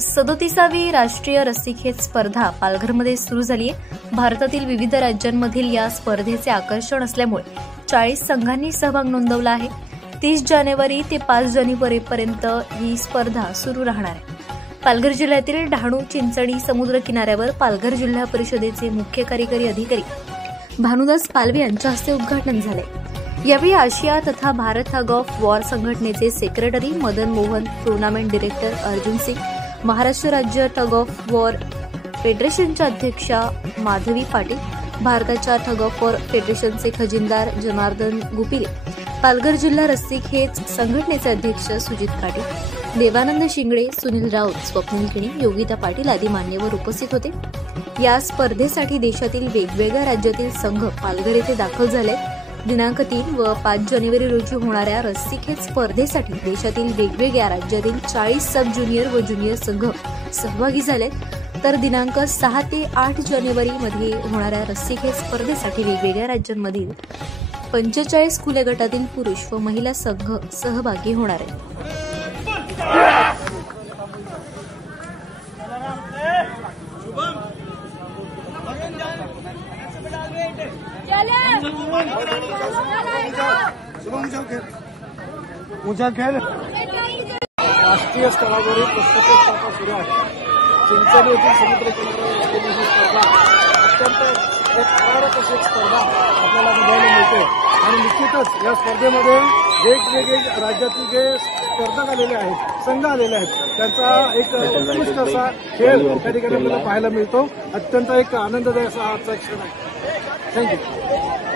37वी राष्ट्रीय रस्सीखेच स्पर्धा पालघरमध्ये सुरू झाली आहे. भारतातील विविध राज्यांमधील या स्पर्धेचे आकर्षण असल्यामुळे 40 संघांनी सहभाग नोंदवला आहे. 30 जानेवारी ते 5 जानेवारीपर्यंत ही स्पर्धा सुरू राहणार आहे. पालघर जिल्ह्यातील डहाणू चिंचणी समुद्र किनाऱ्यावर पालघर जिल्हा परिषदेचे मुख्य कार्यकारी अधिकारी भानुदास पालवे यांच्या हस्ते उद्घाटन झाले. यावेळी आशिया तथा भारत टग ऑफ वॉर संघटनेचे secretary Madan Mohan, tournament director Arjun Singh, Maharashtra राज्य टग ऑफ वॉर फेडरेशनच्या अध्यक्षा माधवी पाटील, भारताच्या टग ऑफ वॉर फेडरेशनचे खजिनदार जनार्दन गुपिले, पालघर जिल्हा रस्सीखेच संघटनेचे अध्यक्ष सुजित पाटील, देवानंद शिंगडे, सुनील राऊत, स्वप्नील किणी, योगिता पाटील आदी मान्यवर उपस्थित होते. या स्पर्धेसाठी देशातील वेगवेगळ्या राज्यातील संघ पालघर येथे दाखल झाले. दिनांक 3 व 5 जानेवारी रोजी होणाऱ्या रस्सीखेच स्पर्धेसाठी देशातील वेगवेगळ्या राज्यातील 40 सब ज्युनियर व ज्युनियर संघ सहभागी झालेत. तर दिनांक 6 ते 8 जानेवारी मध्ये होणाऱ्या रस्सीखेच स्पर्धेसाठी वेगवेगळ्या राज्यांमधील 45 खुल्या गटातील पुरुष व महिला संघ सहभागी होणार आहेत. ऊंचा खेळ राष्ट्रीय स्तरावरील पुस्तके स्पर्धा सुरू आहे. चिंचणी येथील समुद्र किनाऱ्यावर ही स्पर्धा अत्यंत एक थरारक अशी स्पर्धा आपल्याला बघायला मिळते आणि निश्चितच या स्पर्धेमध्ये वेगवेगळे राज्यातील जे स्पर्धक आलेले आहेत, संघ आलेले आहेत, त्यांचा एक उत्कृष्ट असा खेळ त्या ठिकाणी आपल्याला पाहायला मिळतो. अत्यंत एक आनंददायक असा आजचा क्षण आहे. थँक्यू.